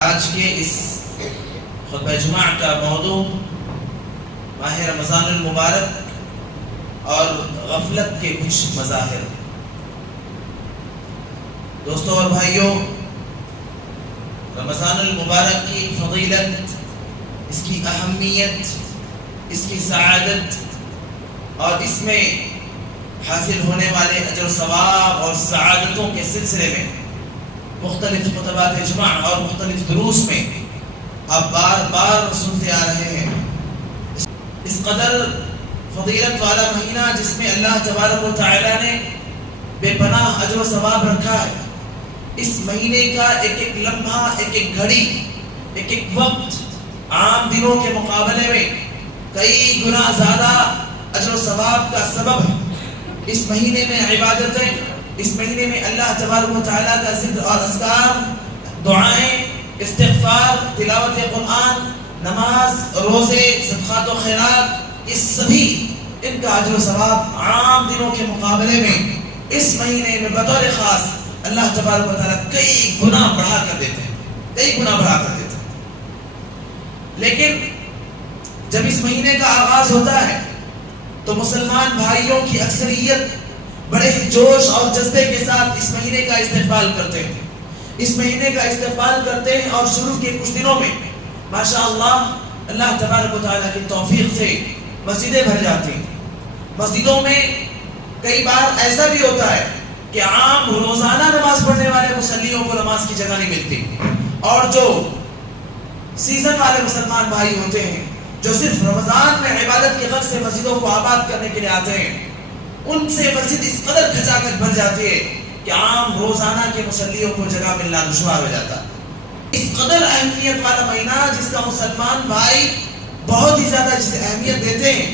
آج کے اس خطبہ جمعہ کا موضوع ماہ رمضان المبارک اور غفلت کے کچھ مظاہر۔ دوستوں اور بھائیوں، رمضان المبارک کی فضیلت، اس کی اہمیت، اس کی سعادت اور اس میں حاصل ہونے والے اجر و ثواب اور سعادتوں کے سلسلے میں مختلف خطبات جمعہ اور مختلف دروس میں آپ بار بار سنتے آ رہے ہیں۔ اس قدر فضیلت والا مہینہ جس میں اللہ تبارک و تعالی نے بے پناہ اجر و ثواب رکھا ہے، اس مہینے کا ایک ایک لمحہ، ایک ایک گھڑی، ایک ایک وقت عام دنوں کے مقابلے میں کئی گنا زیادہ اجر و ثواب کا سبب ہے۔ اس مہینے میں عبادتیں، اس مہینے میں اللہ تبارک و تعالیٰ کا ذکر اور اذکار، دعائیں، استغفار، تلاوت قرآن، نماز، روزے، صدقات و خیرات، اس سبھی ان کا اجر و ثواب عام دنوں کے مقابلے میں اس مہینے میں بطور خاص اللہ تبارک و تعالیٰ کئی گنا بڑھا کر دیتے ہیں، کئی گنا بڑھا کر دیتے ہیں۔ لیکن جب اس مہینے کا آغاز ہوتا ہے تو مسلمان بھائیوں کی اکثریت بڑے ہی جوش اور جذبے کے ساتھ اس مہینے کا استقبال کرتے ہیں، اس مہینے کا استقبال کرتے ہیں، اور شروع کے کچھ دنوں میں ماشاءاللہ اللہ تبارک و تعالیٰ کی توفیق سے مسجدیں بھر جاتی ہیں۔ مسجدوں میں کئی بار ایسا بھی ہوتا ہے کہ عام روزانہ نماز پڑھنے والے مصلیوں کو نماز کی جگہ نہیں ملتی، اور جو سیزن والے مسلمان بھائی ہوتے ہیں جو صرف رمضان میں عبادت کی غرض سے مسجدوں کو آباد کرنے کے لیے آتے ہیں، ان سے مسجد اس قدر کھچاکھچ بھر جاتی ہے کہ عام روزانہ کے مصلیوں کو جگہ ملنا دشوار ہو جاتا ہے۔ اس قدر اہمیت والا مہینہ جس کا مسلمان بھائی بہت ہی زیادہ جسے اہمیت دیتے ہیں،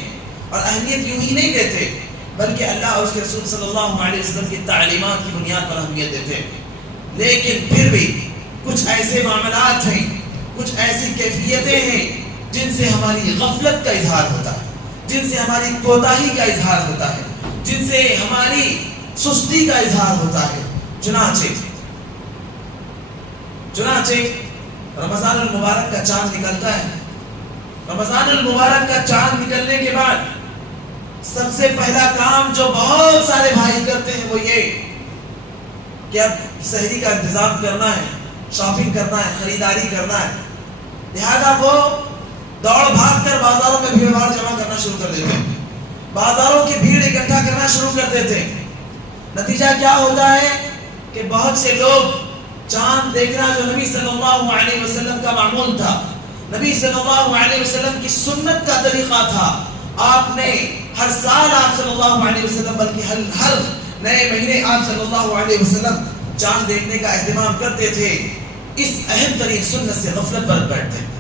اور اہمیت یوں ہی نہیں دیتے بلکہ اللہ اور اس کے رسول صلی اللہ علیہ وسلم کی تعلیمات کی بنیاد پر اہمیت دیتے ہیں، لیکن پھر بھی کچھ ایسے معاملات ہیں، کچھ ایسی کیفیتیں ہیں جن سے ہماری غفلت کا اظہار ہوتا ہے، جن سے ہماری کوتاہی کا اظہار ہوتا ہے، جن سے ہماری سستی کا اظہار ہوتا ہے۔ چنانچہ رمضان المبارک کا چاند نکلتا ہے۔ رمضان المبارک کا چاند نکلنے کے بعد سب سے پہلا کام جو بہت سارے بھائی کرتے ہیں وہ یہ کہ اب سحری کا انتظام کرنا ہے، شاپنگ کرنا ہے، خریداری کرنا ہے، لہذا وہ دوڑ بھاگ کر بازاروں میں بھیڑ بھاڑ جمع کرنا شروع کر دیتے ہیں، بازاروں کی بھیڑ اکٹھا کرنا شروع کر دیتے ہیں۔ نتیجہ کیا ہوتا ہے کہ بہت سے لوگ چاند دیکھنا جو نبی صلی اللہ علیہ وسلم کا معمول تھا، نبی صلی اللہ علیہ وسلم کی سنت کا طریقہ تھا، آپ نے ہر سال آپ صلی اللہ علیہ وسلم بلکہ ہر نئے مہینے آپ صلی اللہ علیہ وسلم چاند دیکھنے کا اہتمام کرتے تھے، اس اہم ترین سنت سے غفلت برت بیٹھتے ہیں،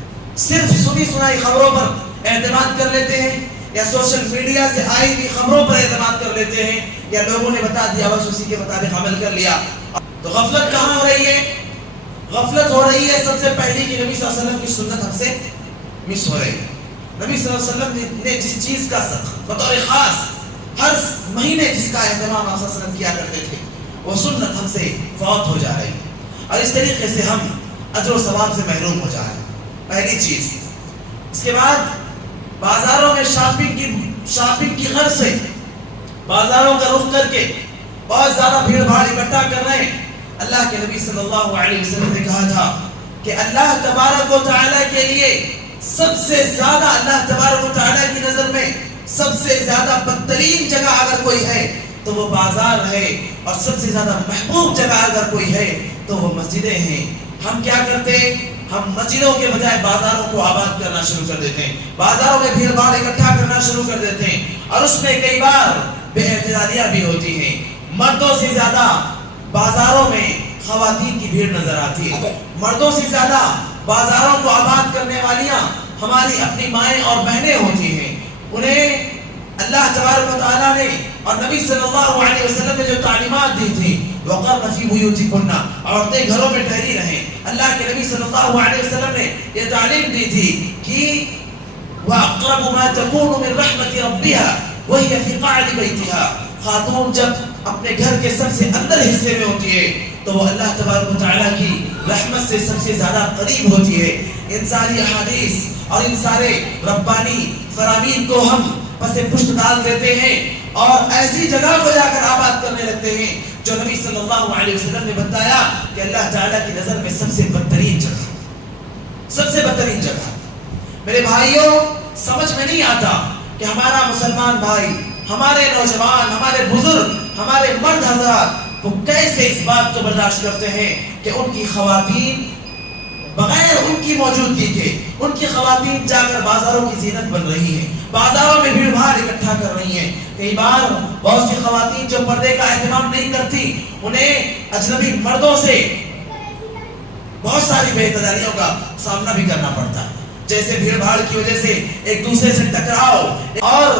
صرف سنی سنائی خبروں پر اعتماد کر لیتے ہیں، یا سوشل میڈیا سے آئی ہوئی خبروں پر اعتماد کر لیتے ہیں، یا لوگوں نے بتا دیا بس اسی کے مطابق عمل کر لیا۔ تو غفلت کہاں ہو رہی ہے؟ غفلت ہو رہی ہے سب سے پہلی کہ نبی صلی اللہ علیہ وسلم کی سنت ہم سے مس ہو رہی ہے۔ نبی صلی اللہ علیہ وسلم نے جس چیز کا بطور خاص ہر مہینے جس کا اہتمام آپ صلی اللہ علیہ وسلم کیا کرتے تھے، وہ سنت ہم سے فوت ہو جا رہی ہے، اور اس طریقے سے ہم اجر و ثواب سے محروم ہو جا رہے ہیں، پہلی چیز۔ اس کے بعد بازاروں میں شاپنگ کی غرض سے بازاروں کا رخ کر کے بہت زیادہ بھیڑ بھاڑ اکٹھا کر رہے ہیں۔ اللہ کے نبی صلی اللہ علیہ وسلم نے کہا تھا کہ اللہ تبارک و تعالیٰ کے لیے سب سے زیادہ، اللہ تبارک و تعالیٰ کی نظر میں سب سے زیادہ بدترین جگہ اگر کوئی ہے تو وہ بازار ہے، اور سب سے زیادہ محبوب جگہ اگر کوئی ہے تو وہ مسجدیں ہیں۔ ہم کیا کرتے ہیں؟ ہم مسجدوں کے بجائے بازاروں کو آباد کرنا شروع کر دیتے ہیں، بازاروں میں بھیڑ بھاڑ اکٹھا کرنا شروع کر دیتے ہیں، اور اس میں کئی بار بے اعتدالیاں بھی ہوتی ہیں۔ مردوں سے زیادہ بازاروں میں خواتین کی بھیڑ نظر آتی ہے، مردوں سے زیادہ بازاروں کو آباد کرنے والیاں ہماری اپنی مائیں اور بہنیں ہوتی ہیں۔ انہیں اللہ تبارک و تعالیٰ نے اور نبی صلی اللہ علیہ وسلم نے جو تعلیمات دی تھی، وَقَرْنَ فِي بُيُوتِكُنَّ، عورتیں گھروں میں ٹھہری رہیں، اللہ کے نبی صلی اللہ علیہ وسلم نے یہ تعلیم دی تھی کہ وَأَقْرَبُ مَا تَكُونُ مِنْ رَحْمَةِ رَبِّهَا وَهِيَ فِي قَعْرِ بَيْتِهَا، خاتون جب اپنے گھر کے سب سے اندر حصے میں ہوتی ہے تو وہ اللہ تبارک و تعالیٰ کی رحمت سے سب سے زیادہ قریب ہوتی ہے. ان ساری احادیث اور ان سارے ربانی فرامین کو ہم پس پشت ڈال دیتے ہیں اور ایسی جگہ کو جا کر آباد کرنے لگتے ہیں جو نبی صلی اللہ علیہ وسلم نے بتایا کہ اللہ تعالیٰ کی نظر میں سب سے بدترین جگہ، سب سے بدترین جگہ. میرے بھائیوں، سمجھ میں نہیں آتا کہ ہمارا مسلمان بھائی، ہمارے نوجوان، ہمارے بزرگ، ہمارے مرد حضرات وہ کیسے اس بات کو برداشت کرتے ہیں کہ ان کی خواتین بغیر ان کی موجودگی کے، ان کی خواتین جا کر بازاروں کی زینت بن رہی ہیں، بازاروں میں بھیڑ بھاڑ اکٹھا کر رہی ہیں. کئی بار بہت سی خواتین جو پردے کا اہتمام نہیں کرتی انہیں اجنبی مردوں سے بہت ساری بے اعتدالیوں کا سامنا بھی کرنا پڑتا ہے، جیسے بھیڑ بھاڑ کی وجہ سے ایک دوسرے سے ٹکراؤ اور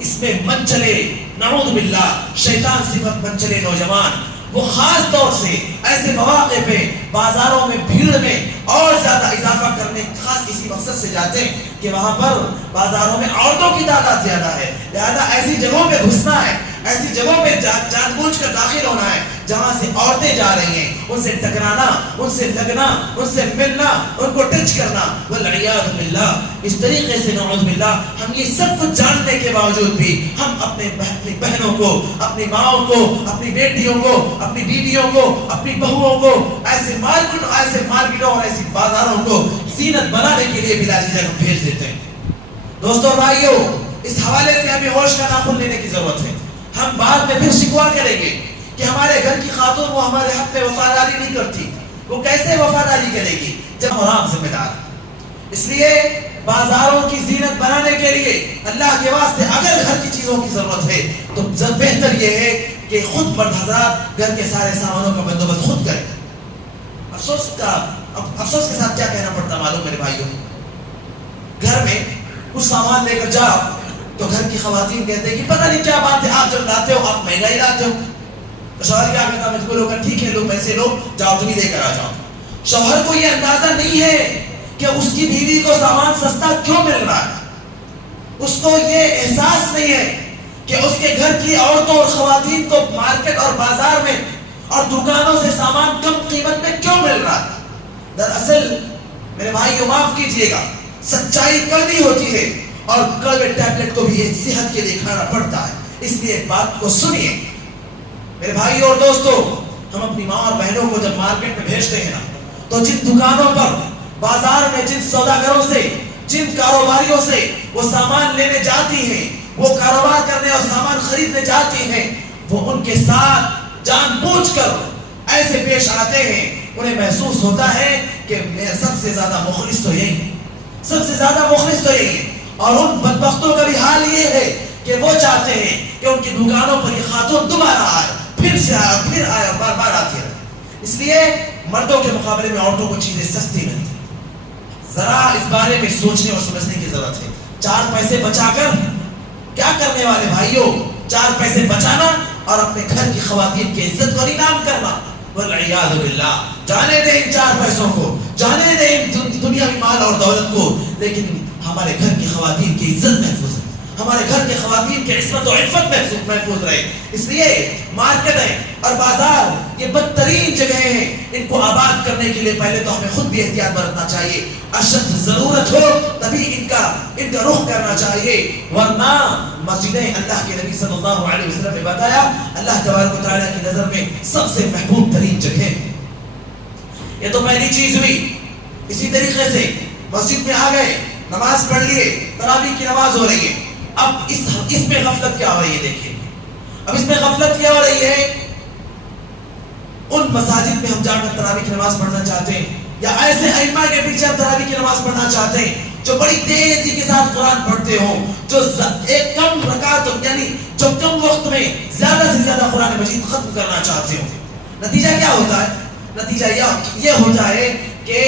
اس میں من چلے نعوذ باللہ شیطان صفت من چلے نوجوان وہ خاص طور سے ایسے مواقع پہ بازاروں میں بھیڑ میں اور زیادہ اضافہ کرنے خاص اسی مقصد سے جاتے ہیں کہ وہاں پر بازاروں میں عورتوں کی تعداد زیادہ ہے، لہذا ایسی جگہوں پہ گھسنا ہے، ایسی جگہوں پہ جان بوجھ کر داخل ہونا ہے جہاں سے عورتیں جا رہی ہیں، ان سے ٹکرانا، ان سے لگنا، ان سے ملنا، ان کو ٹچ کرنا، والعیاذ باللہ. اس طریقے سے نعوذ باللہ ہم یہ سب کچھ جاننے کے باوجود بھی ہم اپنی بہنوں کو، اپنی ماؤں کو، اپنی بیٹیوں کو، اپنی بیویوں کو، اپنی بہوؤں کو ایسے مارکیٹوں اور ایسی بازاروں کو زینت بنانے کے لیے بلا جھجک ہم بھیج دیتے ہیں. دوستوں بھائیوں، اس حوالے سے ہمیں ہوش کا ناخن لینے کی ضرورت ہے. ہم بعد میں پھر شکوہ کریں گے کہ ہمارے گھر کی خاتون وہ ہمارے حق میں وفاداری نہیں کرتی. وہ کیسے وفاداری کرے گی جب حرام ذمہ دار. اس لیے بازاروں کی زینت بنانے کے لیے اللہ کے واسطے اگر گھر کی چیزوں کی ضرورت ہے تو بہتر یہ ہے کہ خود مرد حضرات گھر کے سارے سامانوں کا بندوبست خود کریں. افسوس کے ساتھ کیا کہنا پڑتا معلوم میرے بھائیوں، گھر میں کچھ سامان لے کر جاؤ تو گھر کی خواتین کہتے ہیں کہ پتہ نہیں کیا بات ہے، آپ جب لاتے ہو آپ مہنگائی لاتے ہو. تو شوہر کیا کہتا مجبور ہو کر ٹھیک ہے لو پیسے لو، جاؤ تم ہی دے کر آ جاؤ. شوہر کو یہ اندازہ نہیں ہے کہ اس کی بیوی کو سامان سستا کیوں مل رہا ہے، اس کو یہ احساس نہیں ہے کہ اس کے گھر کی عورتوں اور خواتین کو مارکیٹ اور بازار میں اور دکانوں سے سامان کم قیمت میں کیوں مل رہا ہے. دراصل میرے بھائیو معاف کیجئے گا، سچائی کڑوی ہوتی ہے اور کڑوے ٹیبلٹ کو بھی صحت کے لیے کھانا پڑتا ہے. اس لیے بات کو سنیے میرے بھائیو اور دوستو. ہم اپنی ماں اور بہنوں کو جب مارکیٹ میں بھیجتے ہیں نا تو جن دکانوں پر بازار میں جن سوداگروں سے جن کاروباریوں سے وہ سامان لینے جاتی ہیں، وہ کاروبار کرنے اور سامان خریدنے جاتی ہیں، وہ ان کے ساتھ جان بوجھ کر ایسے پیش آتے ہیں. انہیں محسوس ہوتا ہے کہ میرا سب سے زیادہ مخلص تو یہی ہے، سب سے زیادہ مخلص تو یہی ہے. اور ان بدبختوں کا بھی حال یہ ہے کہ وہ چاہتے ہیں کہ ان کی دکانوں پر یہ خاتون دوبارہ آئے، پھر سے آئے، پھر آئے، بار بار آتی رہے. اس لیے مردوں کے مقابلے میں عورتوں کو چیزیں سستی ملتی. ذرا اس بارے میں سوچنے اور سمجھنے کی ضرورت ہے. 4 پیسے بچا کر کیا کرنے والے بھائیوں؟ 4 پیسے بچانا اور اپنے گھر کی خواتین کی عزت کو نیلام کرنا. والعیاذ باللہ. جانے دیں ان 4 پیسوں کو، جانے دیں ان دنیاوی مال اور دولت کو، لیکن ہمارے گھر کی خواتین کی عزت محفوظ ہے، ہمارے گھر کے خواتین کی عصمت و عفت محفوظ رہے. اس لیے مارکیٹیں اور بازار یہ بدترین جگہیں ہیں. ان کو آباد کرنے کے لیے پہلے تو ہمیں خود بھی احتیاط برتنا چاہیے. اشد ضرورت ہو تبھی ان کا رخ کرنا چاہیے، ورنہ مسجدیں اللہ کے نبی صلی اللہ علیہ وسلم نے بتایا اللہ تبارک و تعالیٰ کی نظر میں سب سے محبوب ترین جگہ ہے. یہ تو پہلی چیز ہوئی. اسی طریقے سے مسجد میں آ گئے، نماز پڑھ لیے، تراویح کی نماز ہو رہی ہے. اب اس میں غفلت کیا ہو رہی ہے؟ دیکھیں اب اس میں غفلت کیا ہو رہی ہے. ان مساجد میں ہم جا کر تراویح کی نماز پڑھنا چاہتے ہیں یا ایسے ائمہ کے پیچھے ہم تراویح کی نماز پڑھنا چاہتے ہیں جو بڑی تیزی کے ساتھ قرآن پڑھتے ہوں، جو ایک کم رکعت یعنی جو کم وقت میں زیادہ سے زیادہ قرآن مجید ختم کرنا چاہتے ہوں. نتیجہ کیا ہوتا ہے؟ نتیجہ یہ ہوتا ہے کہ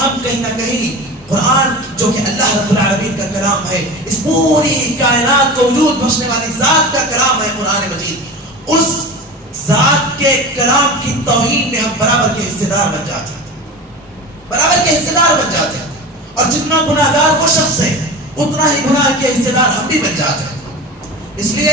ہم کہیں نہ کہیں قرآن جو کہ اللہ رب العالمین کا کلام ہے، اس پوری کائنات کو وجود بخشنے والی ذات کا کلام ہے قرآن مجید، اس ذات کے کلام کی توہین میں ہم برابر کے حصے دار بن جاتے ہیں، برابر کے حصے دار بن جاتے ہیں. اور جتنا گناہگار وہ شخص ہے اتنا ہی گناہ کے حصے دار ہم بھی بن جاتے ہیں. اس لیے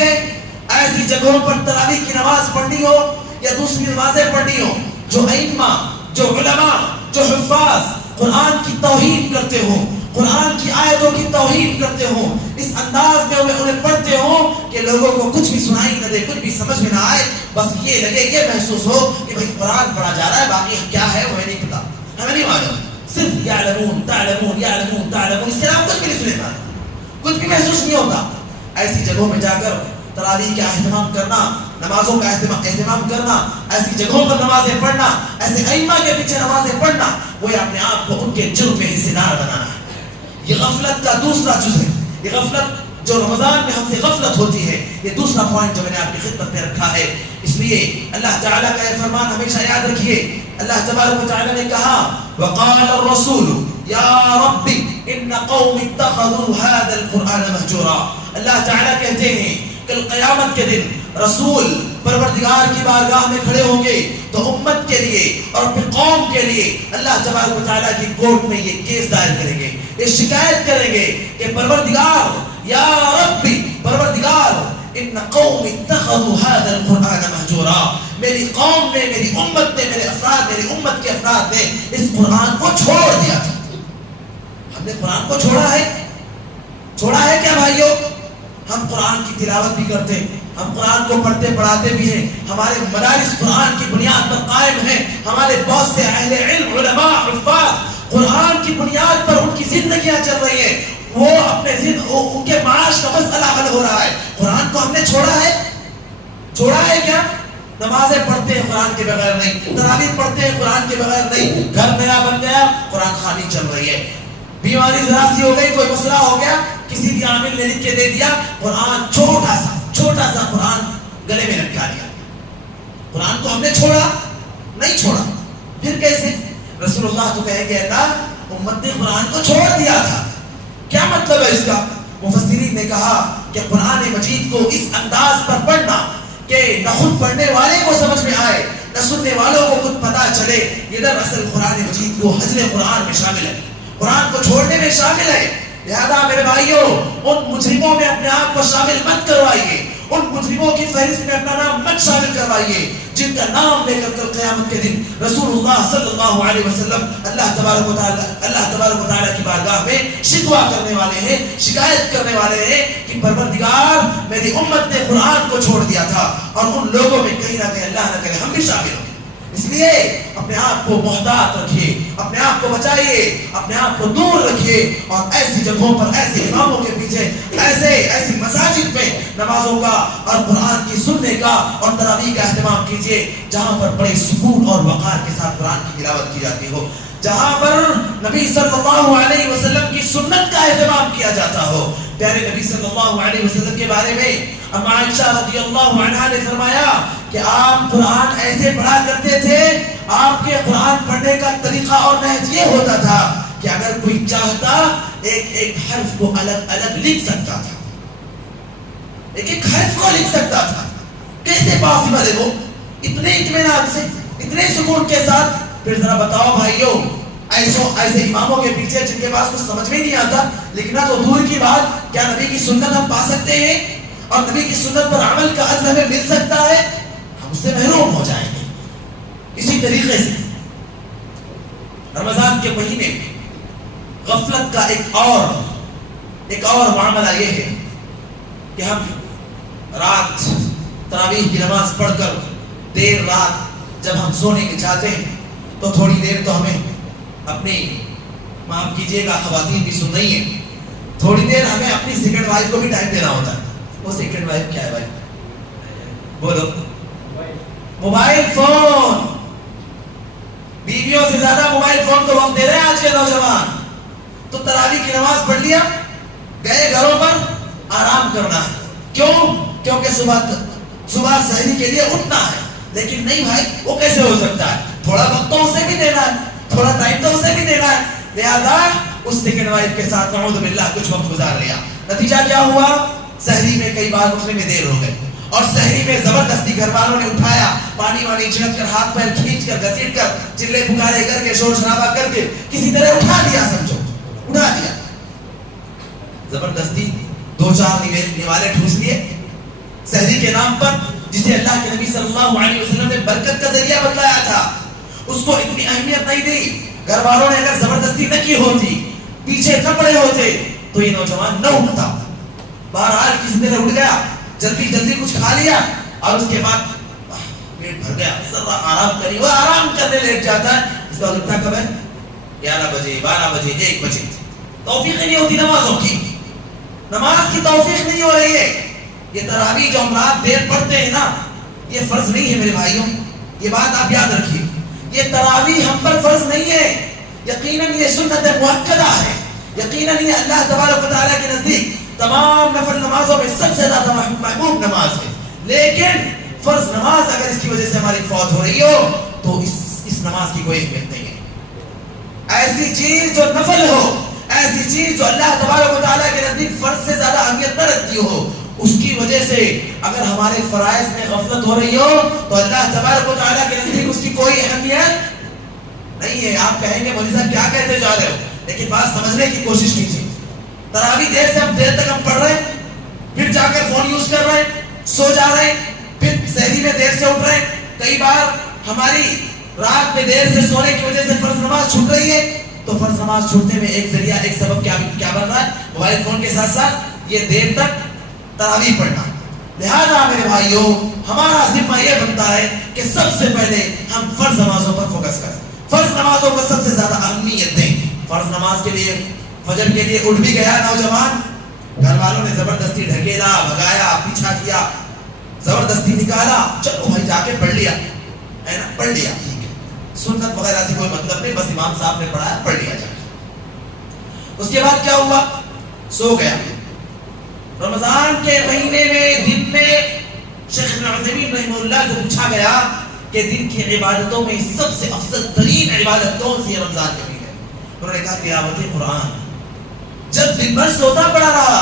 ایسی جگہوں پر تراویح کی نماز پڑھنی ہو یا دوسری نمازیں پڑھنی ہو، جو ائمہ، جو علماء، جو حفاظ قرآن کی توہین کرتے ہوں، قرآن کی آیتوں کی توہین کرتے ہوں، اس انداز میں انہیں پڑھتے ہوں کہ لوگوں کو کچھ بھی سنائی نہ دے، کچھ بھی سمجھ میں نہ آئے، بس یہ لگے، یہ محسوس ہو کہ بھئی قرآن پڑھا جا رہا ہے، باقی کیا ہے وہ نہیں پتا، ہمیں نہیں معلوم، صرف یعلمون تعلمون یعلمون تعلمون، اس کے علاوہ کچھ بھی نہیں سنے پاتے، کچھ بھی محسوس نہیں ہوتا۔ ایسی جگہوں میں جا کر تراویح کا اہتمام کرنا، نمازوں کا اہتمام کرنا، ایسی جگہوں پر نمازیں پڑھنا، ایسے ائمہ کے پیچھے نمازیں پڑھنا، وہ اپنے آپ کو ان کے جرم میں حصے دار بنانا ہے۔ یہ غفلت کا دوسرا جز ہے، یہ غفلت جو رمضان میں ہم سے غفلت ہوتی ہے، یہ دوسرا پوائنٹ جو میں نے آپ کی خدمت میں رکھا ہے۔ اس لیے اللہ تعالیٰ کا یہ فرمان ہمیشہ یاد رکھیے، اللہ تبارک و تعالیٰ نے کہا وَقَالَ الرَّسُولُ يَا رَبِّ إِنَّ قَوْمِ اتَّخَذُوا هَذَا الْقُرْآنَ مَهْجُورًا۔ اللہ تعالیٰ کہتے ہیں کل قیامت کے دن رسول پروردگار کی بارگاہ میں کھڑے ہوں گے تو امت کے لیے اور پھر قوم کے لیے اللہ تبارک و تعالیٰ کی کورٹ میں یہ کیس دائر کریں گے، یہ شکایت کریں گے کہ پروردگار یا ربی، پروردگار ان قوم اتخذوا هذا القرآن مہجورا، میری قوم نے، میری امت نے، میرے افراد، میری امت کے افراد نے اس قرآن کو چھوڑ دیا تھا۔ ہم نے قرآن کو چھوڑا ہے، چھوڑا ہے کیا بھائیو؟ ہم قرآن کی تلاوت بھی کرتے ہیں، ہم قرآن کو پڑھتے پڑھاتے بھی ہیں، ہمارے مدارس قرآن کی بنیاد پر قائم ہیں، ہمارے بہت سے اہل علم، علماء، حفاظ قرآن کی بنیاد پر ان کی زندگیاں چل رہی ہیں، وہ اپنے ان کے معاش کا مسئلہ حل ہو رہا ہے۔ قرآن کو ہم نے چھوڑا ہے؟ چھوڑا ہے کیا؟ نمازیں پڑھتے ہیں قرآن کے بغیر نہیں، تراویح پڑھتے ہیں قرآن کے بغیر نہیں، گھر نیا بن گیا قرآن خوانی چل رہی ہے، بیماری ذرا سی ہو گئی، کوئی مسئلہ ہو گیا، کسی بھی عامل نے لکھ کے دے دیا، قرآن چھوٹا سا قرآن گلے میں لٹکا دیا۔ قرآن کو ہم نے چھوڑا نہیں؟ چھوڑا، پھر کیسے؟ رسول اللہ تو کہے گے اللہ امت نے قرآن کو چھوڑ دیا تھا، کیا مطلب ہے اس کا؟ مفسرین نے کہا کہ قرآن مجید کو اس انداز پر پڑھنا کہ نہ خود پڑھنے والے کو سمجھ میں آئے، نہ سننے والوں کو خود پتا چلے، یہ دراصل قرآن مجید کو حجر قرآن میں شامل ہے، قرآن کو چھوڑنے میں شامل ہے۔ لہذا میرے بھائیوں، ان مجرموں میں اپنے آپ کو شامل مت کروائیے، ان مجرموں کی فہرست میں اپنا نام مت شامل کروائیے جن کا نام لے کر قیامت کے دن رسول اللہ صلی اللہ علیہ وسلم اللہ تبارک و تعالیٰ کی بارگاہ میں شکوہ کرنے والے ہیں، شکایت کرنے والے ہیں کہ پروردگار میری امت نے قرآن کو چھوڑ دیا تھا، اور ان لوگوں میں کہیں نہ کہیں اللہ نہ کرے ہم بھی شامل ہوں۔ اس لیے اپنے آپ کو محتاط رکھیے، اپنے آپ کو بچائیے، اپنے آپ کو دور رکھیے، اور ایسی جگہوں پر، ایسے اماموں کے پیچھے، ایسی مساجد میں نمازوں کا اور قرآن کی سننے کا اور تراویح کا اہتمام کیجیے جہاں پر بڑے سکون اور وقار کے ساتھ قرآن کی تلاوت کی جاتی ہو، جہاں پر نبی صلی اللہ علیہ وسلم کی سنت کا اہتمام کیا جاتا ہو۔ پیارے نبی صلی اللہ علیہ وسلم کے بارے میں اما عائشہ رضی اللہ عنہا نے فرمایا کہ آپ قرآن ایسے پڑھا کرتے تھے، آپ کے قرآن پڑھنے کا طریقہ اور نہج یہ ہوتا تھا کہ اگر کوئی چاہتا ایک ایک حرف کو الگ الگ لکھ سکتا تھا، ایک ایک حرف کو لکھ سکتا تھا۔ کیسے پاسبل ہے وہ اتنے اطمینان سے، اتنے سکون کے ساتھ؟ پھر ذرا بتاؤ بھائیو، ایسے اماموں کے پیچھے جن کے پاس کچھ سمجھ میں نہیں آتا، لکھنا تو دور کی بات، کیا نبی کی سنت ہم پا سکتے ہیں اور نبی کی سنت پر عمل کا اجر ہمیں مل سکتا ہے؟ ہم اس سے محروم ہو جائیں گے۔ اسی طریقے سے رمضان کے مہینے میں غفلت کا ایک اور معاملہ یہ ہے کہ ہم رات تراویح کی نماز پڑھ کر دیر رات جب ہم سونے کے چاہتے ہیں تو تھوڑی دیر تو ہمیں اپنی، معاف کیجیے گا خواتین بھی سن رہی ہیں، تھوڑی دیر ہمیں اپنی سیکنڈ وائف کو بھی ٹائم دینا ہوتا ہے۔ وہ سیکنڈ وائف کیا ہے بھائی؟ بولو۔ Mobile phone. بیویوں سے زیادہ موبائل فون کو وقت دے رہے ہیں آج کے نوجوان۔ تو تراویح کی نماز پڑھ لیا، گئے گھروں پر آرام کرنا ہے، کیوں؟ کیونکہ صبح سحری کے لیے اٹھنا ہے۔ لیکن نہیں بھائی، وہ کیسے ہو سکتا ہے؟ تھوڑا وقت تو اسے بھی دینا ہے، تھوڑا ٹائم تو اسے بھی دینا ہے۔ لہذا اس سیکنڈ وائف کے ساتھ نعوذ باللہ کچھ وقت گزار لیا، نتیجہ کیا ہوا؟ سحری میں کئی بار اٹھنے میں دیر ہو گئی، اور سحری میں زبردستی گھر والوں نے اٹھایا، پانی وانی چھڑک کر، ہاتھ پیر کھینچ کر، گھسیٹ کر، چلے پکارے کر کے، شور شرابہ کر کے کسی طرح اٹھا دیا، سمجھو اٹھا دیا، زبردستی دو چار نوالے ٹھوس لیے، سحری کے نام پر جسے اللہ کے نبی صلی اللہ علیہ وسلم نے برکت کا ذریعہ بتلایا تھا، اس کو اتنی اہمیت نہیں دی. گھر والوں نے اگر زبردستی نہ کی ہوتی، پیچھے نہ پڑے ہوتے تو یہ نوجوان نہ اٹھتا. بہرحال کسی طرح اٹھ گیا، جلدی جلدی کچھ کھا لیا اور اس کے بعد پیٹ بھر گیا، ذرا آرام کری. وہ آرام کرنے لیٹ جاتا ہے. اس کا اٹھتا کب ہے؟ 11 بجے، 12 بجے، 1 بجے. توفیق نہیں ہوتی نمازوں کی، نماز کی توفیق نہیں ہو رہی ہے. یہ تراویح جو ہم رات دیر پڑھتے ہیں نا، یہ فرض نہیں ہے میرے بھائیوں. یہ بات آپ یاد رکھیے، یہ تراویح ہم پر فرض نہیں ہے. یقیناً یہ سنت مؤکدہ ہے. یقیناً یہ اللہ تبارک و تعالیٰ کے نزدیک تمام نفل نمازوں میں سب سے زیادہ محبوب نماز ہے. لیکن فرض نماز اگر اس کی وجہ سے ہماری فوت ہو رہی ہو تو اس نماز کی کوئی اہمیت نہیں ہے. ایسی چیز جو نفل ہو، ایسی چیز جو اللہ تبارک و تعالیٰ کے نزدیک فرض سے زیادہ اہمیت نہ رکھتی ہو، اس کی وجہ سے اگر ہمارے فرائض میں غفلت ہو رہی ہو تو اللہ تبارک و تعالیٰ کے نزدیک اس کی کوئی اہمیت نہیں ہے. آپ کہیں گے مولوی صاحب کیا کہتے جا رہے ہو، لیکن بات سمجھنے کی کوشش کیجیے. تراویح دیر تک ہم پڑھ رہے ہیں، پھر جا کر فون یوز کر رہے ہیں، سو جا رہے ہیں، پھر سحری میں دیر سے اٹھ رہے ہیں. کئی بار ہماری رات میں دیر سے سونے کی وجہ سے فرض نماز چھوٹ رہی ہے. تو فرض نماز چھوٹنے میں ایک ذریعہ، ایک سبب کیا بن رہا ہے؟ موبائل فون کے ساتھ ساتھ یہ دیر تک تراویح پڑھنا. لہذا میرے بھائیوں، ہمارا ذمہ یہ بنتا ہے کہ سب سے پہلے ہم فرض نمازوں پر فوکس کریں، فرض نمازوں کو سب سے زیادہ اہمیت دیں. فرض نماز کے لیے، فجر کے لیے اٹھ بھی گیا نوجوان، گھر والوں نے زبردستی ڈھکیلا، بھگایا، پیچھا کیا، زبردستی نکالا، چلو بھائی جا کے پڑھ لیا ہے نا، پڑھ لیا، ٹھیک ہے، سنت وغیرہ سے کوئی مطلب نہیں، بس امام صاحب نے پڑھایا، پڑھ لیا جا کے. اس کے بعد کیا ہوا؟ سو گیا. رمضان کے مہینے میں دن میں شیخ ابن عثیمین رحمہ اللہ سے پوچھا گیا کہ دن کی عبادتوں میں سب سے افضل ترین عبادت کون سی ہے رمضان کے مہینے میں؟ انہوں نے کہا تلاوت قرآن. جب دن بھر سوتا پڑا رہا،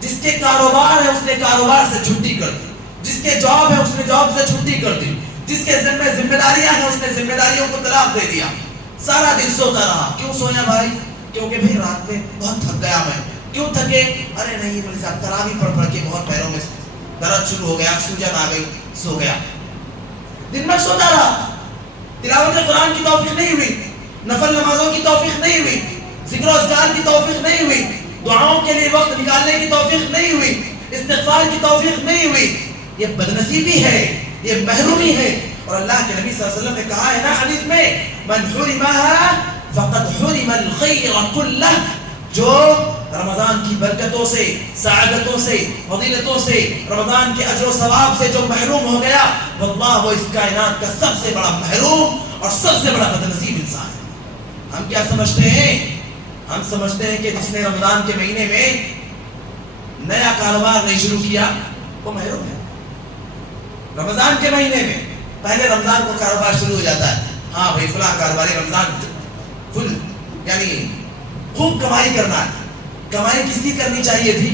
جس کے کاروبار ہے اس نے کاروبار سے چھٹی کر دی، جس کے جاب ہے اس نے جاب سے چھٹی کر دی، جس کے ذمہ داریاں ہیں اس نے ذمہ داریوں کو طلاق دے دیا، سارا دن سوتا رہا. کیوں سویا بھائی؟ کیونکہ بھائی رات میں بہت تھک گیا میں. کیوں تھکے؟ ارے نہیں مولوی صاحب تراویح پڑھ کے بہت پیروں میں درد شروع ہو گیا، سوجن آ گئی، سو گیا. دن بھر سوتا رہا، تلاوت قرآن کی توفیق نہیں ہوئی، نفل نمازوں کی توفیق نہیں ہوئی، ذکر و اذکار کی توفیق نہیں ہوئی، دعاؤں کے لیے وقت نکالنے کی توفیق نہیں ہوئی، استغفار کی توفیق نہیں ہوئی. یہ بدنصیبی ہے، یہ محرومی ہے. اور اللہ کے نبی صلی اللہ علیہ وسلم نے کہا ہے نا حدیث میں، من حرمها فقد حرم الخیر کلہ. جو رمضان کی برکتوں سے، سعادتوں سے، فضیلتوں سے، رمضان کے اجر و ثواب سے جو محروم ہو گیا، واللہ وہ اس کائنات کا سب سے بڑا محروم اور سب سے بڑا بدنصیب انسان ہے. ہم کیا سمجھتے ہیں؟ ہم سمجھتے ہیں کہ جس نے رمضان کے مہینے میں نیا کاروبار نہیں شروع کیا وہ محروم ہے. رمضان کے مہینے میں پہلے رمضان کو کاروبار شروع ہو جاتا ہے، ہاں بھائی فلاں کاروباری رمضان فل، یعنی خوب کمائی کرنا ہے. کمائی کس کی کرنی چاہیے تھی؟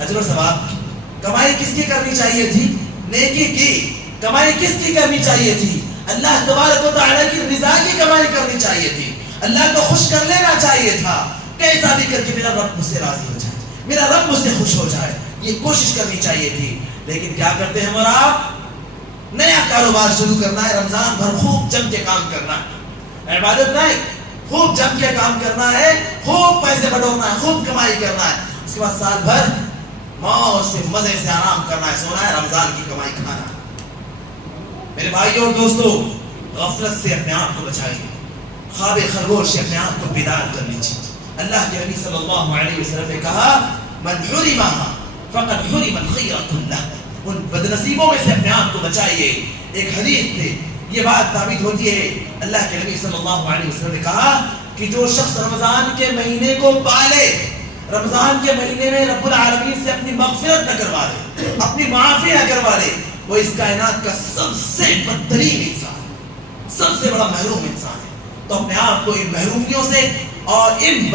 اجر و ثواب کی. کمائی کس کی کرنی چاہیے تھی؟ نیکی کی. کمائی کس کی کرنی چاہیے تھی؟ اللہ تبارک و تعالیٰ کی رضا کی کمائی کرنی چاہیے تھی. اللہ کو خوش کر لینا چاہیے تھا. کیسا بھی کر کے میرا رب مجھ سے راضی ہو جائے، میرا رب مجھ سے خوش ہو جائے، یہ کوشش کرنی چاہیے تھی. لیکن کیا کرتے ہیں ہم اور آپ؟ نیا کاروبار شروع کرنا ہے، رمضان بھر خوب جم کے کام کرنا ہے. عبادت نہیں، خوب جم کے کام کرنا ہے، خوب پیسے بٹورنا ہے، خوب کمائی کرنا ہے. اس کے بعد سال بھر موج سے، مزے سے آرام کرنا ہے، سونا ہے، رمضان کی کمائی کھانا ہے. میرے بھائیوں اور دوستو، غفلت سے اپنے آپ کو بچائیے، خواب خرگوش سے اپنے آپ کو بیدار کر لیجیے. اللہ کے نبی صلی اللہ علیہ وسلم نے کہا، من حرمها فقد حرم الخیر کلہ. ان بدنصیبوں میں سے اپنے آپ کو بچائیے. ایک حدیث سے یہ بات ثابت ہوتی ہے. اللہ کے نبی صلی اللہ علیہ وسلم نے کہا کہ جو شخص رمضان کے مہینے کو پالے، رمضان کے مہینے میں رب العالمین سے اپنی مغفرت نہ کروا لے، اپنی معافی نہ کروا لے، وہ اس کائنات کا سب سے بدترین انسان ہے، سب سے بڑا محروم انسان ہے. تو اپنے آپ کو ان محرومیوں سے اور ان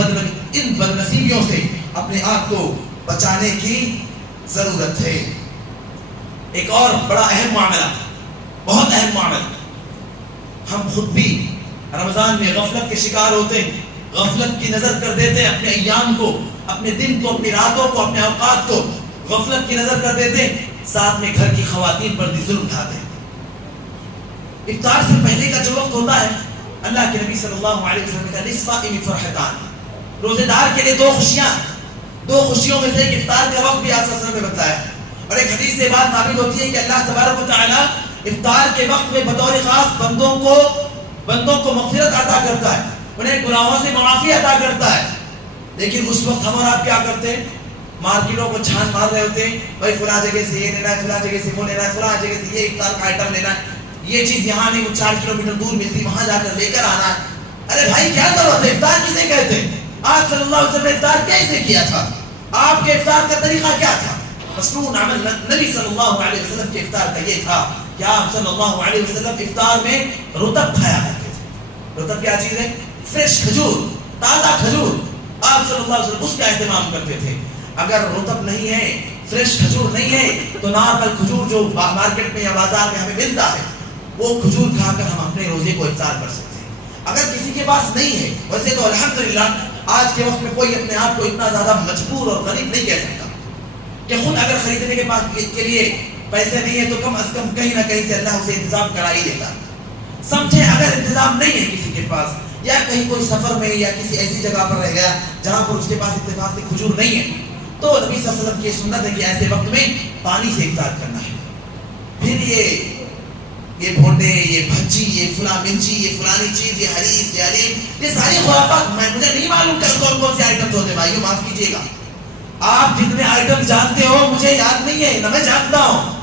بدنصیبیوں سے اپنے آپ کو بچانے کی ضرورت ہے. ایک اور بڑا اہم معاملہ، بہت اہم معاملہ، ہم خود بھی رمضان میں غفلت کے شکار ہوتے ہیں، غفلت کی نظر کر دیتے ہیں اپنے ایام کو، اپنے دن کو، اپنی راتوں کو، اپنے اوقات کو غفلت کی نظر کر دیتے ہیں. ساتھ میں گھر کی خواتین پر بھی ظلم ڈھاتے ہیں۔ افطار سے پہلے کا جو وقت ہوتا ہے، اللہ کے نبی صلی اللہ علیہ وسلم نے کہا للصائم فرحتان، روزے دار کے لیے دو خوشیاں، دو خوشیوں میں سے ایک افطار کا وقت بھی آپ صلی اللہ علیہ وسلم نے بتایا، اور ایک حدیث سے بات ثابت ہوتی ہے کہ اللہ تبارک و تعالی افطار کے وقت میں بطور خاص بندوں کو مغفرت عطا کرتا ہے، انہیں گناہوں سے معافی عطا کرتا ہے۔ لیکن اس وقت ہم اور آپ کیا کرتے ہیں؟ مارکیٹوں کو چھان مار رہے ہوتے ہیں، بھائی فلاں جگہ سے یہ لینا ہے، فلاں جگہ سے وہ لینا ہے، فلاں جگہ سے یہ افطار کا آئٹم لینا ہے، یہ چیز یہاں نہیں، وہ 4 کلومیٹر دور ملتی، وہاں جا کر لے کر آنا ہے۔ ارے بھائی کیا ضرورت ہے؟ افطار کسے کہتے ہیں؟ آپ صلی اللہ علیہ وسلم نے افطار کیسے کیا تھا؟ آپ کے افطار کا طریقہ کیا تھا؟ مسنون عمل نبی صلی اللہ علیہ وسلم کے افطار کا یہ تھا کہ آپ صلی اللہ علیہ وسلم افطار میں رطب کھایا کرتے تھے۔ رطب کیا چیز ہے؟ فریش کھجور، تازہ کھجور، آپ صلی اللہ علیہ وسلم اس کا اہتمام کرتے تھے۔ اگر رطب نہیں ہے، فریش کھجور نہیں ہے، تو نارمل کھجور جو مارکیٹ میں یا بازار میں ہمیں ملتا ہے، وہ کھجور کھا کر ہم اپنے روزے کو افطار کر سکتے ہیں۔ اگر کسی کے پاس نہیں ہے، ویسے تو الحمدللہ آج کے وقت میں کوئی اپنے آپ کو اتنا زیادہ مجبور اور غریب نہیں کہہ سکتا کہ خود اگر خریدنے کے لیے پیسے نہیں ہے تو کم از کم کہیں نہ کہیں سے اللہ اسے انتظام کرا ہی دیتا۔ سمجھے اگر انتظام نہیں ہے کسی کے پاس، یا کہیں کوئی سفر میں یا کسی ایسی جگہ پر رہ گیا جہاں پر اس کے پاس اتفاق سے کھجور نہیں ہے، تو نبی صلی اللہ علیہ وسلم کی سنت ہے کہ ایسے وقت میں پانی سے افطار کرنا ہے۔ پھر یہ بھونڈے، یہ بھجی، یہ فلاں مرچی، یہ فلانی چیز، یہ حریص، یہ علیم، یہ ساری خرافات، مجھے نہیں معلوم کہ کون سے آئٹمز ہوتے ہیں، بھائیو معاف کیجیے گا، آپ جتنے آئٹم جانتے ہو مجھے یاد نہیں ہے، نہ میں جانتا ہوں۔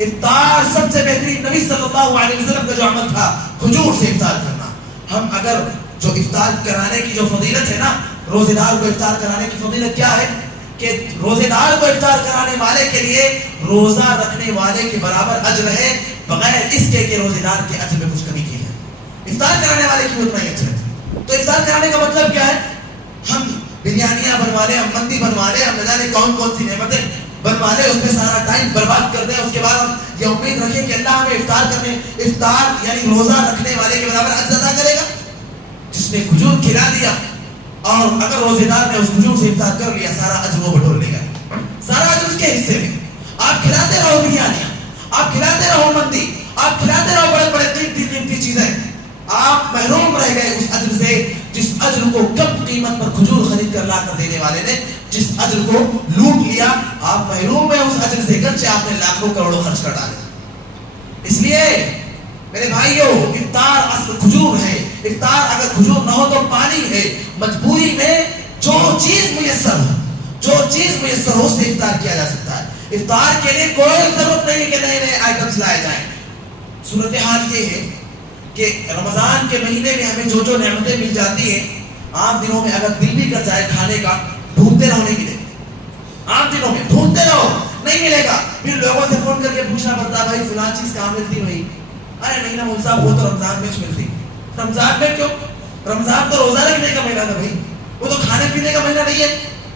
افطار سب سے بہترین نبی صلی اللہ علیہ وسلم کا جو عمل تھا کھجور سے افطار کرنا۔ ہم اگر جو افطار کرانے کی جو فضیلت ہے نا، روزے دار کو افطار کرانے کی فضیلت کیا ہے کہ روزے دار کو افطار کرانے والے کے لیے روزہ رکھنے والے کے برابر اجر ہے، بغیر اس کے کہ روزے دار کے اجر میں کچھ کمی کی ہے۔ افطار کرانے والے کی اتنا ہی اجر ہے۔ تو افطار کرانے کا مطلب کیا ہے؟ ہم بریانیاں بنوا لیں، ہم مندی بنوا لیں، ہم نہ جانے کون سی نعمتیں بنوا لیں، اس میں سارا ٹائم برباد کر دیں، اس کے بعد ہم یہ امید رکھیں کہ اللہ ہمیں افطار یعنی روزہ رکھنے والے کے برابر اجر ادا کرے گا۔ جس نے کھجور کھلا دیا اور اگر روزے دار نے اس کھجور سے افطار کر لیا، سارا اجر وہ بٹور لے گا، سارا اجر اس کے حصے میں۔ آپ کھلاتے رہو بریانیاں، آپ کھلاتے رہو مندی، آپ کھلاتے رہو بڑے بڑے قیمتی چیزیں، آپ محروم رہ گئے اس اجر سے جس اجر کو کم قیمت پر کھجور خرید کر لا کر دینے والے نے جس اجر کو لوٹ لیا، آپ محروم ہیں اس اجر سے، گرچہ آپ نے لاکھوں کروڑوں خرچ کر ڈالے۔ اس لیے میرے بھائیوں، افطار اصل کھجور ہے۔ افطار اگر کھجور نہ ہو تو پانی ہے۔ مجبوری میں جو چیز میسر ہو اس سے افطار کیا جا سکتا ہے۔ افطار کے لیے کوئی ضرورت نہیں کہ نئے نئے آئٹمز لائے جائیں۔ صورتحال یہ ہے کہ رمضان کے مہینے میں ہمیں جو نعمتیں مل جاتی ہیں، عام دنوں میں اگر دل بھی کر جائے کھانے کا، ڈھونڈتے رہو نہیں ملے، عام دنوں میں ڈھونڈتے رہو نہیں ملے گا، پھر لوگوں سے فون کر کے پوچھنا پڑتا ہے بھائی فلاں چیز کہاں ملتی بھائی؟ ارے نہیں نا مول صاحب، وہ تو رمضان میں ملتی۔ رمضان میں کیوں؟ رمضان تو روزہ رکھنے کا مہینہ تھا بھائی، وہ تو کھانے پینے کا مہینہ نہیں ہے۔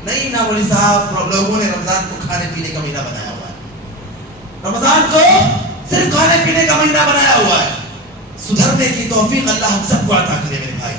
نہیں نا مولوی صاحب، لوگوں نے رمضان کو کھانے پینے کا مہینہ بنایا ہوا ہے، رمضان کو صرف کھانے پینے کا مہینہ بنایا ہوا ہے۔ سدھرنے کی توفیق اللہ ہم سب کو عطا کرے میرے بھائی۔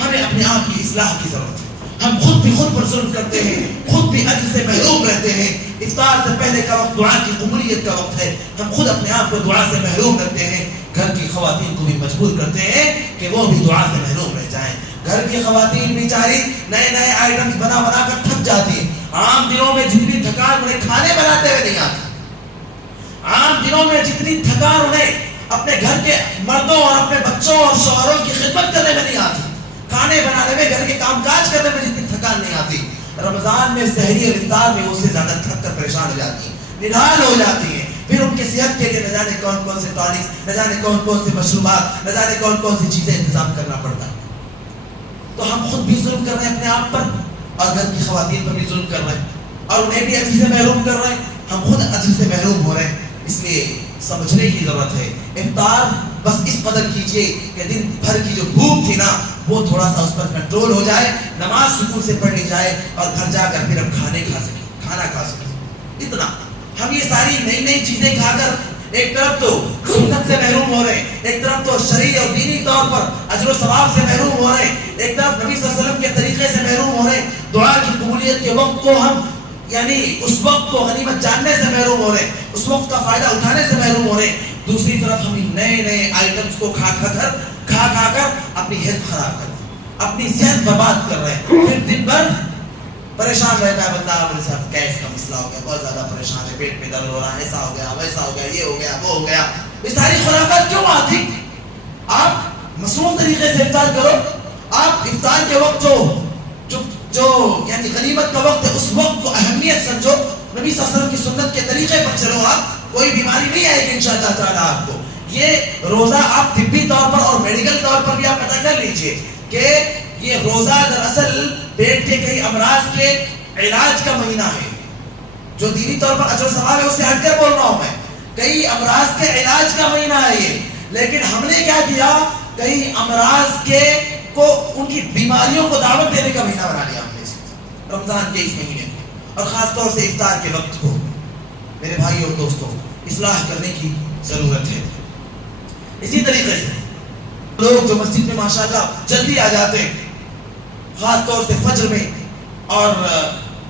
ہمیں اپنے آپ کی اصلاح کی ضرورت ہے۔ ہم خود پر ظلم کرتے ہیں، خود بھی اجر سے محروم رہتے ہیں۔ افطار سے پہلے کا وقت دعا کی قبولیت کا وقت ہے، ہم خود اپنے آپ کو دعا سے محروم رکھتے ہیں، گھر کی خواتین کو بھی مجبور کرتے ہیں کہ وہ بھی دعا سے محروم رہ جائیں۔ گھر کی خواتین بیچاری نئے آئٹمز بنا کر تھک جاتی ہیں۔ عام دنوں میں جتنی تھکان انہیں کھانے بناتے ہوئے نہیں آتی، عام دنوں میں جتنی تھکان انہیں اپنے گھر کے مردوں اور اپنے بچوں اور شوہروں کی خدمت کرنے میں نہیں آتی، کھانے بنانے میں، گھر کے کام کاج کرنے میں جتنی تھکان نہیں آتی، رمضان میں سحری اور افطار میں اس سے زیادہ تھک کر پریشان ہو جاتی ہیں، نڈھال ہو جاتی ہیں۔ پھر ان کی صحت کے لیے نہ جانے کون سے ٹانکس، نہ جانے کون سے مشروبات، نہ جانے کون سی چیزیں انتظام کرنا پڑتا ہے۔ تو ہم خود بھی ظلم کر رہے ہیں اپنے آپ پر، اور گھر کی خواتین پر بھی ظلم کر رہے ہیں، اور انہیں بھی اجر سے محروم کر رہے ہیں، ہم خود اجر سے محروم ہو رہے ہیں۔ اس لیے سمجھنے کی ضرورت ہے۔ افطار بس اس قدر کیجئے کہ دن بھر کی جو بھوک تھی نا وہ تھوڑا سا اس پر کنٹرول ہو جائے، نماز سکون سے پڑھ لی جائے، اور گھر جا کر پھر ہم کھانا کھا سکیں۔ اتنا ہم یہ ساری نئی چیزیں کھا کر ایک طرف تو سنت سے محروم ہو رہے ہیں، ایک طرف تو شرعی اور دینی طور پر اجر و ثواب سے محروم ہو رہے ہیں، ایک طرف نبی صلی اللہ علیہ وسلم کے طریقے سے محروم ہو رہے ہیں۔ دعا کی قبولیت کے وقت کو ہم یعنی اس وقت کو غنیمت جاننے سے محروم ہو رہے ہیں، اس وقت کا فائدہ اٹھانے سے محروم ہو رہے ہیں، دوسری طرف ہم نئے نئے آئٹمس کو کھا کر اپنی ہیلتھ خراب کر رہے ہیں، اپنی صحت برباد کر رہے ہیں، پھر دن بھر پریشان رہتا ہے بندہ، میرے ساتھ گیس کا مسئلہ ہو گیا، بہت زیادہ پریشان ہے، پیٹ میں درد ہو رہا ہے، ایسا ہو گیا ویسا ہو گیا، یہ ہو گیا وہ ہو گیا۔ یہ ساری خرافات کیوں آتی؟ آپ مصنوع طریقے سے افطار کرو، آپ افطار کے وقت جو یعنی غنیمت کا وقت ہے اس وقت کو اہمیت سمجھو، نبی صلی اللہ علیہ وسلم کی سنت کے طریقے پر چلو، آپ کوئی بیماری نہیں آئے گی انشاءاللہ تعالیٰ آپ کو۔ یہ روزہ آپ طبی طور پر اور میڈیکل طور پر بھی آپ پتہ کر لیجئے کہ یہ روزہ دراصل پیٹ کے کئی امراض کے علاج کا مہینہ ہے، جو دینی طور پر اجر و ثواب ہے اس سے ہٹ کر بول رہا ہوں میں، کئی امراض کے علاج کا مہینہ ہے یہ، لیکن ہم نے کیا کیا، کئی امراض کے کو ان کی بیماریوں کو دعوت دینے کا مہینہ بنا لیا ہم نے رمضان کے اس مہینے کو، اور خاص طور سے افطار کے وقت کو میرے بھائی اور دوستوں اصلاح کرنے کی ضرورت ہے۔ اسی طریقے سے لوگ جو مسجد میں ماشاءاللہ جلدی آ جاتے ہیں، خاص طور سے فجر میں اور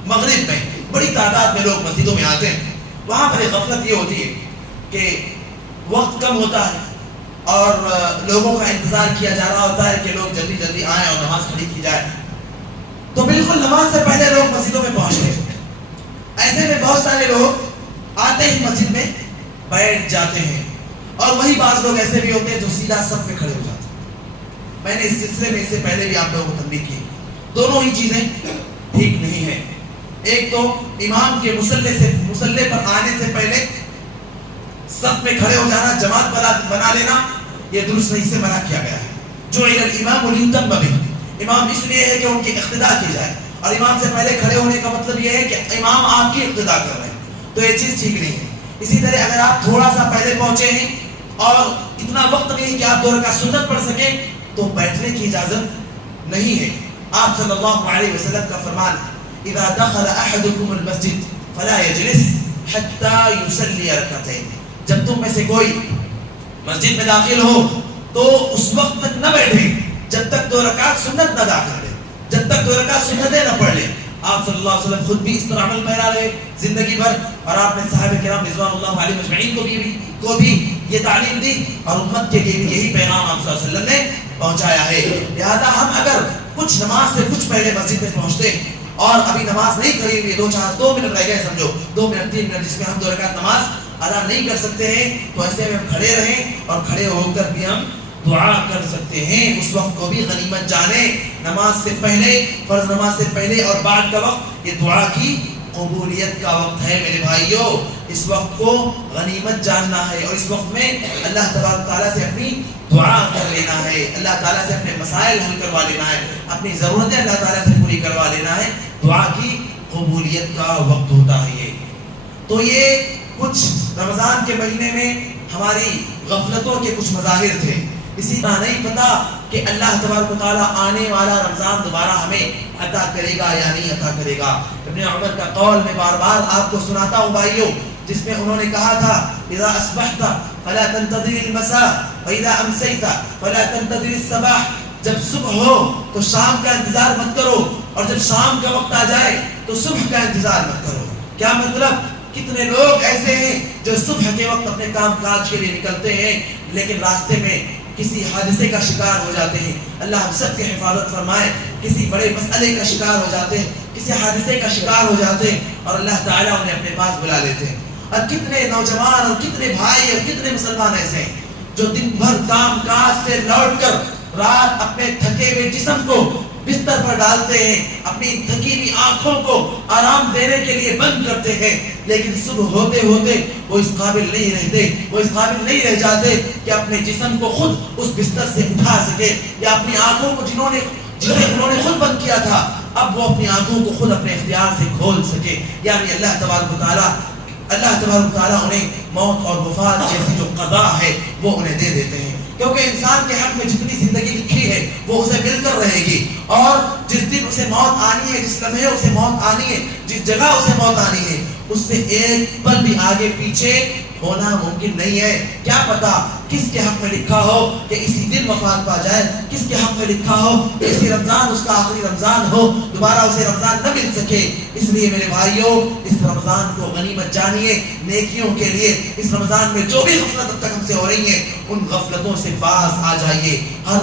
مغرب میں بڑی تعداد میں لوگ مسجدوں میں آتے ہیں، وہاں پر ایک غفلت یہ ہوتی ہے کہ وقت کم ہوتا ہے اور لوگوں کا انتظار کیا جا رہا ہوتا ہے کہ لوگ جلدی جلدی آئیں اور نماز کھڑی کی جائے، تو بالکل نماز سے پہلے لوگ مسجدوں میں پہنچتے ہیں۔ ایسے میں بہت سارے لوگ آتے ہی مسجد میں بیٹھ جاتے ہیں، اور وہی بعض لوگ ایسے بھی ہوتے ہیں جو سیدھا صف میں کھڑے ہو جاتے ہیں۔ میں نے اس سلسلے میں اس سے پہلے بھی آپ لوگوں کو تنبیہ کی، دونوں ہی چیزیں ٹھیک نہیں ہیں۔ ایک تو امام کے مصلی پر آنے سے پہلے صف میں کھڑے ہو جانا، جماعت بنا لینا، یہ درست نہیں، سے منع کیا گیا ہے۔ جو الامام لیتم بہ، امام اس لیے ہے کہ ان کی اقتداء کی جائے، اور امام سے پہلے کھڑے ہونے کا مطلب یہ ہے کہ امام آپ کی اقتداء کر رہے ہیں، تو یہ چیز ٹھیک نہیں ہے۔ اسی طرح اگر آپ تھوڑا سا پہلے پہنچے ہیں اور اتنا وقت نہیں کہ آپ 2 رکعت سنت پڑھ سکیں، تو بیٹھنے کی اجازت نہیں ہے۔ آپ صلی اللہ علیہ وسلم کا فرمان ہے، اذا دخل احدكم المسجد فلا يجلس حتى يصلي ركعتين، جب تم میں سے کوئی مسجد میں داخل ہو تو اس وقت تک نہ بیٹھے جب تک 2 رکعت سنت نہ ادا کر لے، جب تک 2 رکعت سنتیں نہ پڑھ لے۔ آپ صلی اللہ علیہ وسلم خود بھی اس پر عمل پیرا رہے زندگی بھر، اور آپ نے صحابہ کرام رضوان اللہ علیہم اجمعین کو بھی یہ تعلیم دی، اور امت کے لیے بھی یہی پیغام آپ صلی اللہ علیہ وسلم نے پہنچایا ہے۔ لہذا ہم اگر کچھ نماز سے کچھ پہلے مسجد میں پہنچتے اور ابھی نماز نہیں کھڑی ہوئی، 2 منٹ رہ گئے سمجھو، 2 منٹ 3 منٹ جس میں ہم 2 رکعت نماز ادا نہیں کر سکتے ہیں، تو ایسے میں ہم کھڑے رہیں، اور کھڑے ہو کر بھی ہم دعا کر سکتے ہیں۔ اس وقت کو بھی غنیمت جانے، نماز سے پہلے، فرض نماز سے پہلے اور بعد کا وقت یہ دعا کی قبولیت کا وقت ہے میرے بھائیوں۔ اس وقت کو غنیمت جاننا ہے، اور اس وقت میں اللہ تبارک تعالیٰ سے اپنی دعا کر لینا ہے، اللہ تعالیٰ سے اپنے مسائل حل کروا لینا ہے، اپنی ضرورتیں اللہ تعالیٰ سے پوری کروا لینا ہے۔ دعا کی قبولیت کا وقت ہوتا ہے یہ۔ تو یہ کچھ رمضان کے مہینے میں ہماری غفلتوں کے کچھ مظاہر تھے۔ اسی طرح نہیں پتا کہ اللہ تبارک و تعالیٰ آنے والا رمضان دوبارہ ہمیں عطا کرے گا یا نہیں عطا کرے گا۔ ابن عمر کا قول میں بار بار آپ کو سناتا ہوں بھائیوں، جس میں انہوں نے کہا تھا، اذا اصبحت فلا تنتظر المساء واذا امسيت فلا تنتظر الصباح، جب صبح ہو تو شام کا انتظار مت کرو، اور جب شام کا وقت آ جائے تو صبح کا انتظار مت کرو۔ کیا مطلب؟ کتنے لوگ ایسے ہیں جو صبح کے وقت اپنے کام کاج کے لیے نکلتے ہیں، لیکن راستے میں کسی حادثے کا شکار ہو جاتے ہیں، اللہ ہم سب کی حفاظت فرمائے، کسی بڑے مسئلے کا شکار ہو جاتے ہیں، کسی حادثے کا شکار ہو جاتے ہیں، اور اللہ تعالیٰ انہیں اپنے پاس بلا لیتے ہیں۔ اور کتنے نوجوان اور کتنے بھائی اور کتنے مسلمان ایسے ہیں جو دن بھر کام کاج سے لوٹ کر رات اپنے تھکے ہوئے جسم کو بستر پر ڈالتے ہیں، اپنی تھکی ہوئی آنکھوں کو آرام دینے کے لیے بند کرتے ہیں، لیکن صبح ہوتے ہوتے وہ اس قابل نہیں رہتے، وہ اس قابل نہیں رہ جاتے کہ اپنے جسم کو خود اس بستر سے اٹھا سکے، یا اپنی آنکھوں کو جسے انہوں نے خود بند کیا تھا اب وہ اپنی آنکھوں کو خود اپنے اختیار سے کھول سکے۔ یعنی اللہ تبارک و تعالیٰ انہیں موت اور وفات جیسی جو قضا ہے وہ انہیں دے دیتے ہیں، کیونکہ انسان کے حق میں جتنی زندگی لکھی ہے وہ اسے مل کر رہے گی، اور جس دن اسے موت آنی ہے، جس لمحے اسے موت آنی ہے، جس جگہ اسے موت آنی ہے، اس سے ایک پل بھی آگے پیچھے ہونا ممکن نہیں ہے۔ کیا پتا کس کے حق میں لکھا ہو کہ اسی دن وفات پا جائے، کس کے حق میں لکھا ہو کہ اسی رمضان اس کا آخری رمضان ہو، دوبارہ اسے رمضان نہ مل سکے۔ اس لیے میرے بھائیوں، اس رمضان کو غنیمت جانیے نیکیوں کے لیے۔ اس رمضان میں جو بھی غفلت اب تک ہم سے ہو رہی ہیں ان غفلتوں سے باز آ جائیے۔ ہر